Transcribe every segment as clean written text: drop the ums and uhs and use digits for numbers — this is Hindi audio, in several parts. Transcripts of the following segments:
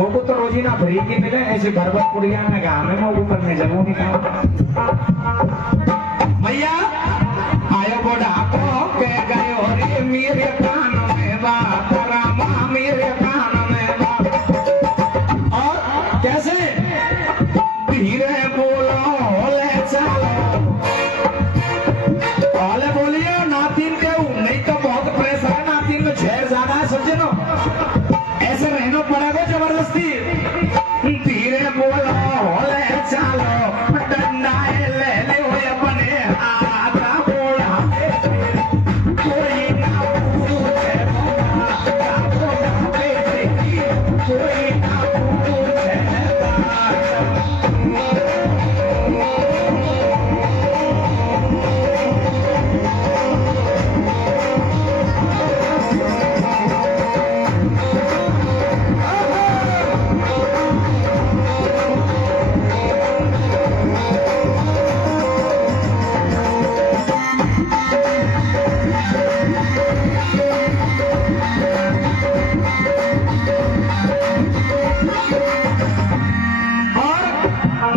मोको तो रोजी ना भरी के मिले ऐसे भरभर पुड़िया ना गाँव में मोको करने जगह नहीं कहा मैया आयो बुढ़ापो के गए रे मेरे कान में बात रामा मेरे कान में बात और कैसे धीरे बोलो ले चलो ओले बोलिए नातिन के नहीं तो बहुत प्रेशर है नातिन में झेर ज्यादा है समझे ना ऐसे रहना पड़ेगा जबरदस्ती धीरे बोलो ले चलो डंडा ले ले हो अपने हाथ बोला कोई ना पूछे कोई ना पूछे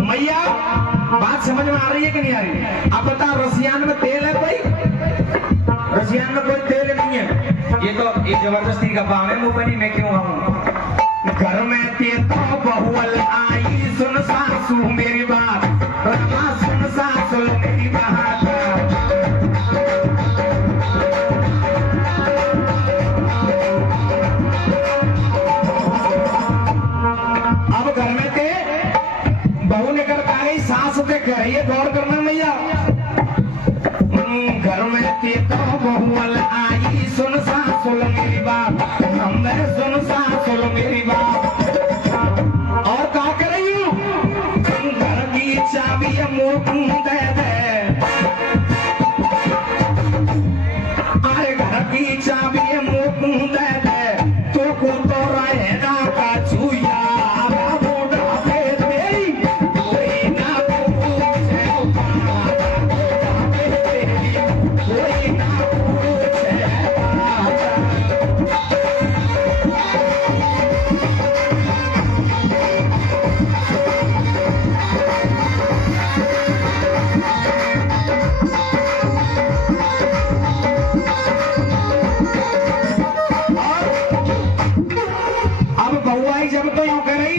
मैया बात समझ में आ रही है कि नहीं आ रही है? अब बताओ रसियान में तेल है कोई? रसियान में कोई तेल नहीं है। ये तो एक जबरदस्ती का काम है मुंह नहीं मैं क्यों आऊं घर में ते तो बहुअल आई सुन सासू मेरी बात रमा सुन सासू मेरी बात अब घर में ते बहू निकल आ गई सास पे कह रही है गौर करना मैया घर में ते तो बहुअल आई सुन सासुल मेरी बात हमने सुन सासुल मेरी बात और क्या कर रही हूँ घर की चाबी मुंह दे दे अरे घर की चाबी मुंह दे दे तो को तो रहेगा का छुया जब तो यूं कह रही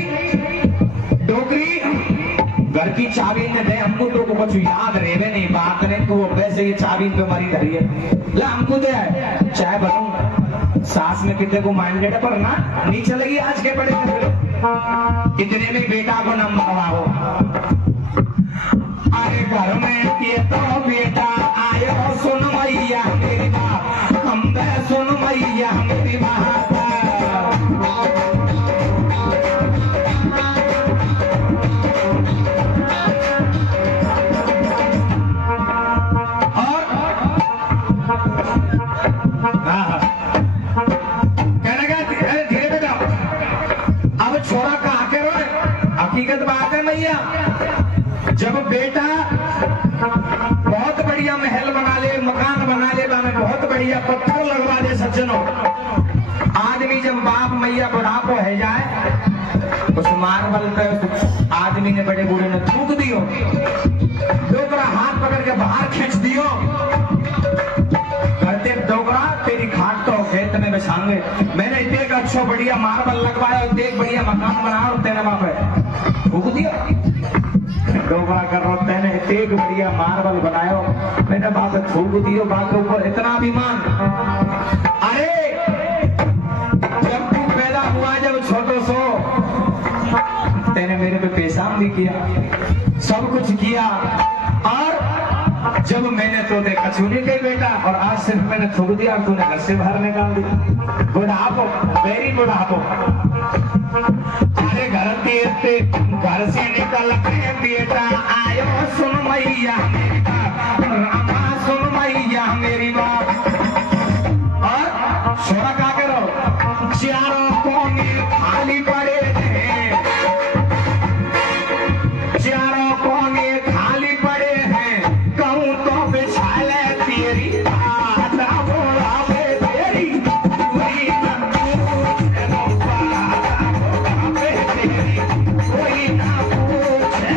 डोकरी घर की चाबी ने दे हमको तो कुछ याद रेवे नहीं बात ने तो वैसे ये चाबी पे हमारी धरी है ला हमको दे चाय बनूं सास में कितने को माइंडेड पर ना नहीं चलेगी आज के बड़े इतने में बेटा को नम मंगवाओ अरे घर में ये तो बेटा आयो सुन मैया मेरी बात हम सुन मैया मेरी बात छोरा कहा के रोए हकीकत बात है मैया जब बेटा बहुत बढ़िया महल बना ले मकान बना ले बहुत बढ़िया पत्थर लगवा दे सज्जनों आदमी जब बाप मैया बुढ़ापो है जाए उस मार्बल पे आदमी ने बड़े बूढ़े ने थूक दियो डोकरा हाथ पकड़ के बाहर खींच दियो कहते डोकरा तेरी खाट तो खेत में बिछाएंगे मैंने इतने का अच्छा बढ़िया मार्बल लगवाया इतने बढ़िया मकान बनाया और तेने वहां पे थूक दिया डोकरा कर रहा तेने इतने बढ़िया मार्बल बनाया मैंने वहां पे थूक दियो बात के ऊपर इतना अभिमान अरे जब तू पैदा हुआ जब छोटो सो तेने मेरे पे पेशाब भी किया सब कुछ किया और जब मैंने तो देखा छूने के बेटा और आज सिर्फ मैंने थूक दिया और तूने घर से बाहर निकाल दिया बुढ़ापो वेरी बुढ़ापो अरे घर से निकल के बेटा आयो सुन मैया रामा सुन मैया मेरी बात और छोरा क्या करो चारों कोने खाली पड़े हैं चारों कोने खाली पड़े हैं कहूँ तो बिछा ले तेरी आधा बोला तेरी तेरी कोई ना पूछे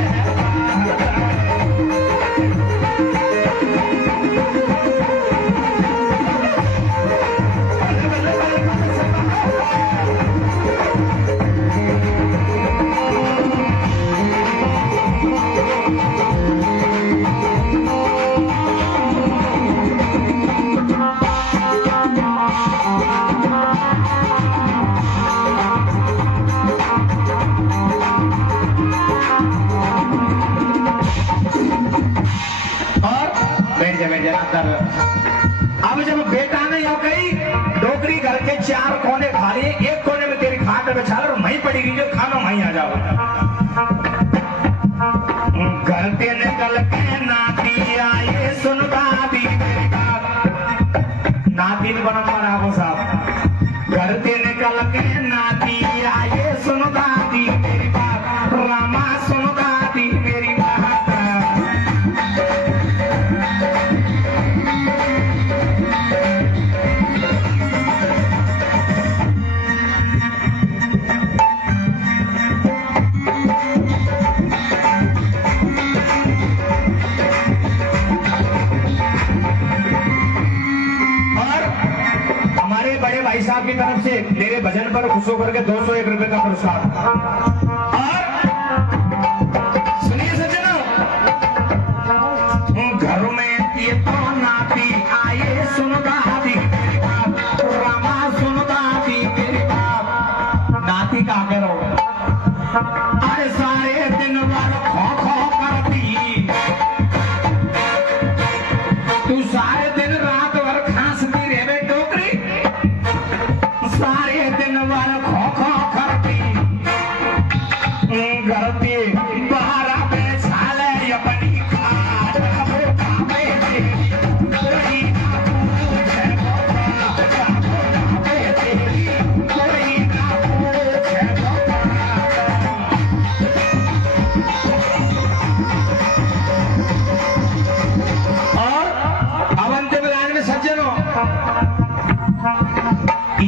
अब जब बेटा ने यो कही डोकरी घर के 4 कोने खा लिए, एक कोने में तेरी खाट बिछा और वहीं पड़ी रही जो खाना वहीं आ जाओ। घर ते निकल के नाती आए सुन दादी मेरी बात, नाती ने बना मारा वो साहब। घर ते निकल के नाती आए सुन दादी मेरी बात, रामा सुन दादी मेरी बात। बड़े भाई साहब की तरफ से मेरे भजन पर खुश होकर के 201 रुपए का पुरस्कार। और सुनिए सज्जनों, घर में ये तो नाती आए सुन दादी मेरी बात, रामा सुन दादी मेरी बात। नाती का करो अरे सारे दिन भर खो खो करती, तू सारे दिन रात भर खांसती रहे डोकरी, सारे दिन भर खो खो करती करती बाहर पे छाले अपनी खाट वो खावे तेरी कोई ना पूछे बाबा, वो खावे तेरी कोई ना पूछे बाबा। और अब अंतिम लाइन में सज्जनों,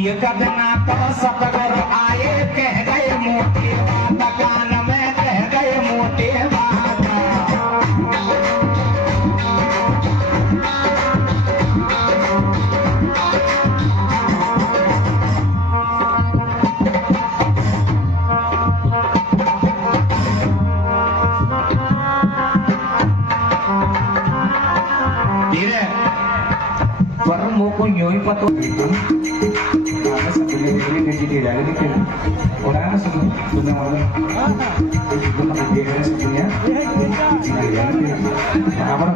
ये करना तो सतगुरु आए कह गए मोटे बात, कान में कह गए मोटे बात। धीरे पर मोको यूं ही पता orang sebelum sudah malam itu nak dia sebelumnya apa